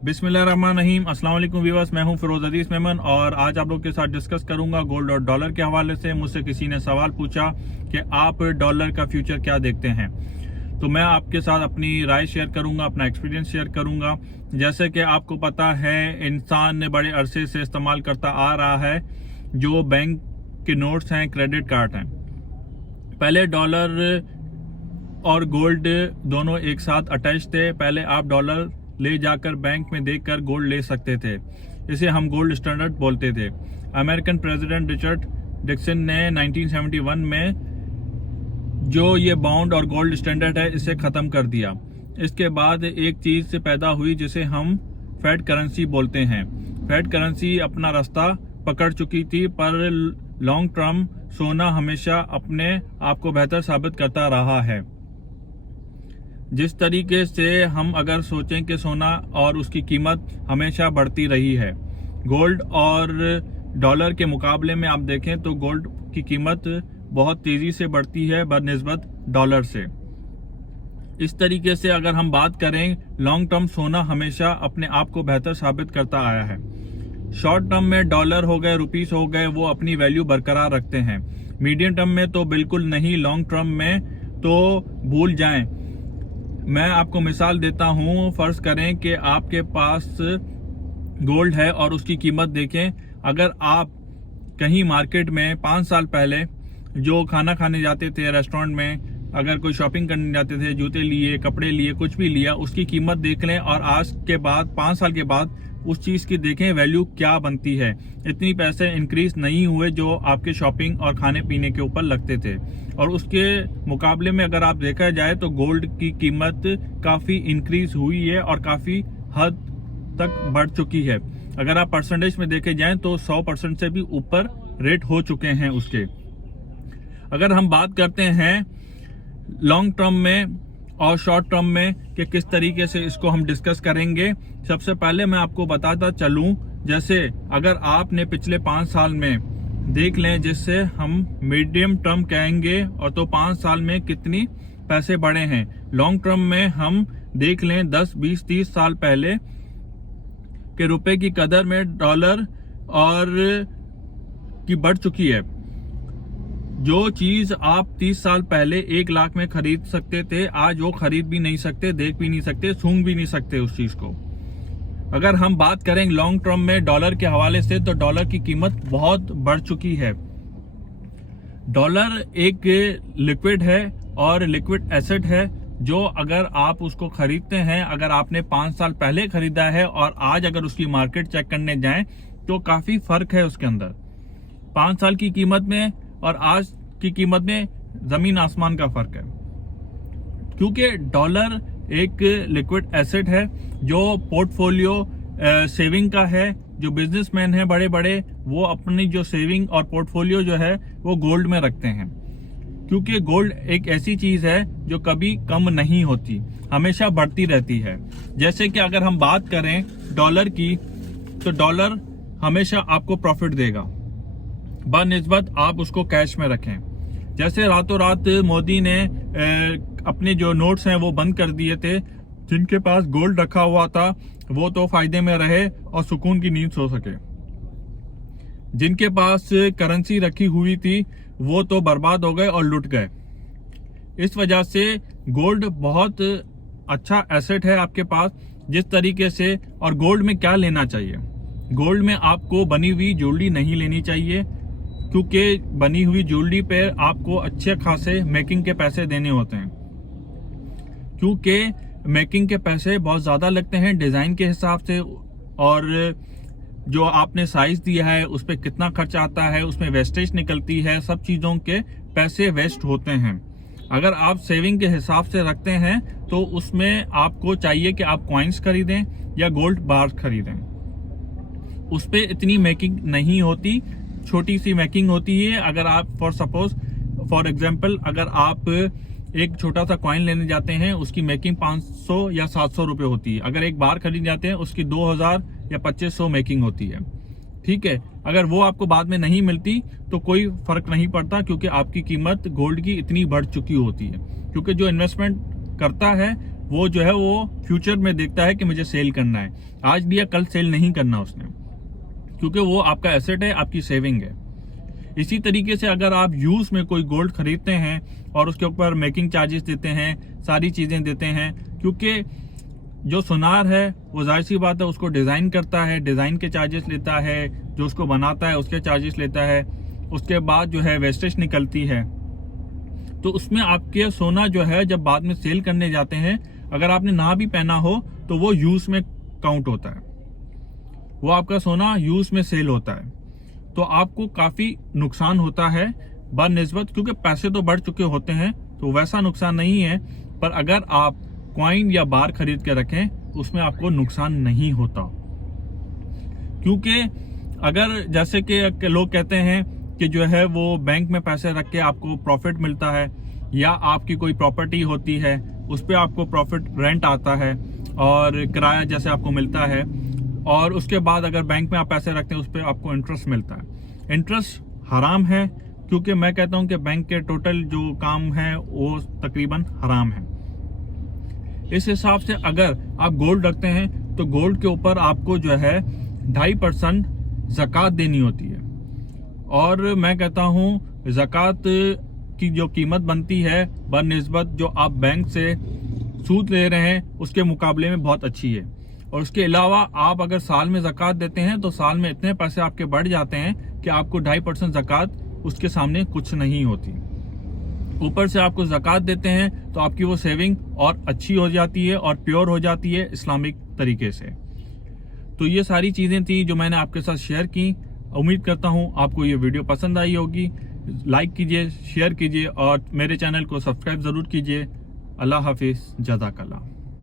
बिस्मिल्लाहिर्रहमानिर्रहीम। अस्सलाम वालेकुम व्यूअर्स, मैं हूं फिरोज अजीज मेमन और आज आप लोग के साथ डिस्कस करूंगा गोल्ड और डॉलर के हवाले से। मुझसे किसी ने सवाल पूछा कि आप डॉलर का फ्यूचर क्या देखते हैं, तो मैं आपके साथ अपनी राय शेयर करूंगा, अपना एक्सपीरियंस शेयर करूंगा। जैसे कि आपको पता है, इंसान ने बड़े अरसे से इस्तेमाल करता आ रहा है जो बैंक के नोट्स हैं, क्रेडिट कार्ड हैं। पहले डॉलर और गोल्ड दोनों एक साथ अटैच थे। पहले आप डॉलर ले जाकर बैंक में देकर गोल्ड ले सकते थे, इसे हम गोल्ड स्टैंडर्ड बोलते थे। अमेरिकन प्रेसिडेंट रिचर्ड निक्सन ने 1971 में जो ये बाउंड और गोल्ड स्टैंडर्ड है इसे खत्म कर दिया। इसके बाद एक चीज से पैदा हुई जिसे हम फेड करेंसी बोलते हैं। फेड करेंसी अपना रास्ता पकड़ चुकी थी, पर लॉन्ग टर्म सोना हमेशा अपने आप को बेहतर साबित करता रहा है। जिस तरीके से हम अगर सोचें कि सोना और उसकी कीमत हमेशा बढ़ती रही है, गोल्ड और डॉलर के मुकाबले में आप देखें तो गोल्ड की कीमत बहुत तेजी से बढ़ती है बनिस्बत डॉलर से। इस तरीके से अगर हम बात करें, लॉन्ग टर्म सोना हमेशा अपने आप को बेहतर साबित करता आया है। शॉर्ट टर्म में डॉलर हो गए, रुपीस हो गए, वो अपनी वैल्यू बरकरार रखते हैं। मीडियम टर्म में तो बिल्कुल नहीं, लॉन्ग टर्म में तो भूल जाएं। मैं आपको मिसाल देता हूं, फर्ज करें कि आपके पास गोल्ड है और उसकी कीमत देखें। अगर आप कहीं मार्केट में 5 साल पहले जो खाना खाने जाते थे रेस्टोरेंट में, अगर कोई शॉपिंग करने जाते थे, जूते लिए, कपड़े लिए, कुछ भी लिया, उसकी कीमत देख लें और आज के बाद 5 साल के बाद उस चीज की देखें वैल्यू क्या बनती है। इतनी पैसे इंक्रीज नहीं हुए जो आपके शॉपिंग और खाने पीने के ऊपर लगते थे। और उसके मुकाबले में अगर आप देखा जाए तो गोल्ड की कीमत काफी इंक्रीज हुई है और काफी हद तक बढ़ चुकी है। अगर आप परसेंटेज में देखे जाएं तो 100% से भी ऊपर रेट हो चुके हैं उसके। अगर हम बात करते हैं लॉन्ग टर्म में और शॉर्ट टर्म में कि किस तरीके से इसको हम डिस्कस करेंगे, सबसे पहले मैं आपको बताता चलूं, जैसे अगर आपने पिछले 5 साल में देख लें, जिससे हम मीडियम टर्म कहेंगे, और तो 5 साल में कितनी पैसे बढ़े हैं। लॉन्ग टर्म में हम देख लें 10, 20, 30 साल पहले के रुपए की कदर में डॉलर और की बढ़ चुकी है। जो चीज आप 30 साल पहले 1 लाख में खरीद सकते थे, आज वो खरीद भी नहीं सकते, देख भी नहीं सकते, सूंघ भी नहीं सकते उस चीज को। अगर हम बात करें लॉन्ग टर्म में डॉलर के हवाले से, तो डॉलर की कीमत बहुत बढ़ चुकी है। डॉलर एक लिक्विड है और लिक्विड एसेट है, जो अगर आप उसको खरीदते हैं, अगर आपने 5 साल पहले खरीदा है और आज अगर उसकी मार्केट चेक करने जाएं तो काफी फर्क है उसके अंदर। 5 साल की कीमत में और आज की कीमत में जमीन आसमान का फर्क है, क्योंकि डॉलर एक लिक्विड एसेट है जो पोर्टफोलियो सेविंग का है। जो बिजनेसमैन है बड़े बड़े, वो अपनी जो सेविंग और पोर्टफोलियो जो है वो गोल्ड में रखते हैं, क्योंकि गोल्ड एक ऐसी चीज है जो कभी कम नहीं होती, हमेशा बढ़ती रहती है। जैसे कि अगर हम बात करें डॉलर की, तो डॉलर हमेशा आपको प्रॉफिट देगा बनिस्बत आप उसको कैश में रखें। जैसे रातों रात मोदी ने अपने जो नोट्स हैं वो बंद कर दिए थे, जिनके पास गोल्ड रखा हुआ था वो तो फायदे में रहे और सुकून की नींद सो सके। जिनके पास करेंसी रखी हुई थी वो तो बर्बाद हो गए और लुट गए। इस वजह से गोल्ड बहुत अच्छा एसेट है आपके पास जिस तरीके से। और गोल्ड में क्या लेना चाहिए, गोल्ड में आपको बनी हुई ज्वेलरी नहीं लेनी चाहिए, क्योंकि बनी हुई ज्वेलरी पे आपको अच्छे खासे मेकिंग के पैसे देने होते हैं। क्योंकि मेकिंग के पैसे बहुत ज्यादा लगते हैं डिजाइन के हिसाब से, और जो आपने साइज दिया है उस पर कितना खर्च आता है, उसमें वेस्टेज निकलती है, सब चीजों के पैसे वेस्ट होते हैं। अगर आप सेविंग के हिसाब से रखते हैं तो उसमें आपको चाहिए कि आप कॉइन्स खरीदें या गोल्ड बार खरीदें। उस पर इतनी मेकिंग नहीं होती, छोटी सी मेकिंग होती है। अगर आप फॉर एग्जांपल अगर आप एक छोटा सा कॉइन लेने जाते हैं, उसकी मेकिंग 500 या 700 रुपए होती है। अगर एक बार खरीद जाते हैं उसकी 2000 या 2500 मेकिंग होती है। ठीक है, अगर वो आपको बाद में नहीं मिलती तो कोई फर्क नहीं पड़ता, क्योंकि आपकी कीमत गोल्ड की इतनी बढ़ चुकी होती है। क्योंकि जो इन्वेस्टमेंट करता है वो जो है वो फ्यूचर में देखता है कि मुझे सेल करना है, आज दिया कल सेल नहीं करना उसने, क्योंकि वो आपका एसेट है, आपकी सेविंग है। इसी तरीके से अगर आप यूज में कोई गोल्ड खरीदते हैं और उसके ऊपर मेकिंग चार्जेस देते हैं, सारी चीजें देते हैं, क्योंकि जो सुनार है वो जाहिर सी बात है उसको डिजाइन करता है, डिजाइन के चार्जेस लेता है, जो उसको बनाता है उसके चार्जेस लेता है, उसके बाद जो है वेस्टेज निकलती है। तो उसमें आपके सोना जो है जब बाद में सेल करने जाते हैं, अगर आपने ना भी पहना हो तो वो यूज में काउंट होता है, वो आपका सोना यूज में सेल होता है। तो आपको काफी नुकसान होता है बनिस्बत, क्योंकि पैसे तो बढ़ चुके होते हैं तो वैसा नुकसान नहीं है, पर अगर आप कॉइन या बार खरीद के रखें उसमें आपको नुकसान नहीं होता। क्योंकि अगर जैसे कि लोग कहते हैं कि जो है वो बैंक में पैसे रख के आपको प्रॉफिट मिलता है, या आपकी कोई प्रॉपर्टी होती है उस पर आपको प्रॉफिट रेंट आता है और किराया जैसे आपको मिलता है, और उसके बाद अगर बैंक में आप पैसे रखते हैं उस पर आपको इंटरेस्ट मिलता है। इंटरेस्ट हराम है, क्योंकि मैं कहता हूं कि बैंक के टोटल जो काम है वो तकरीबन हराम है। इस हिसाब से अगर आप गोल्ड रखते हैं तो गोल्ड के ऊपर आपको जो है 2.5% ज़कात देनी होती है, और मैं कहता हूं ज़कात की जो कीमत बनती है बनिस्बत जो आप बैंक से सूद ले रहे हैं उसके मुकाबले में बहुत अच्छी है। और उसके अलावा आप अगर साल में ज़कात देते हैं तो साल में इतने पैसे आपके बढ़ जाते हैं कि आपको 2.5% ज़कात उसके सामने कुछ नहीं होती। ऊपर से आपको ज़कात देते हैं तो आपकी वो सेविंग और अच्छी हो जाती है और प्योर हो जाती है इस्लामिक तरीके से। तो ये सारी चीज़ें थी जो मैंने आपके साथ शेयर की। उम्मीद करता हूँ आपको ये वीडियो पसंद आई होगी। लाइक कीजिए, शेयर कीजिए और मेरे चैनल को सब्सक्राइब ज़रूर कीजिए। अल्लाह हाफिज़, जज़ाकल्लाह।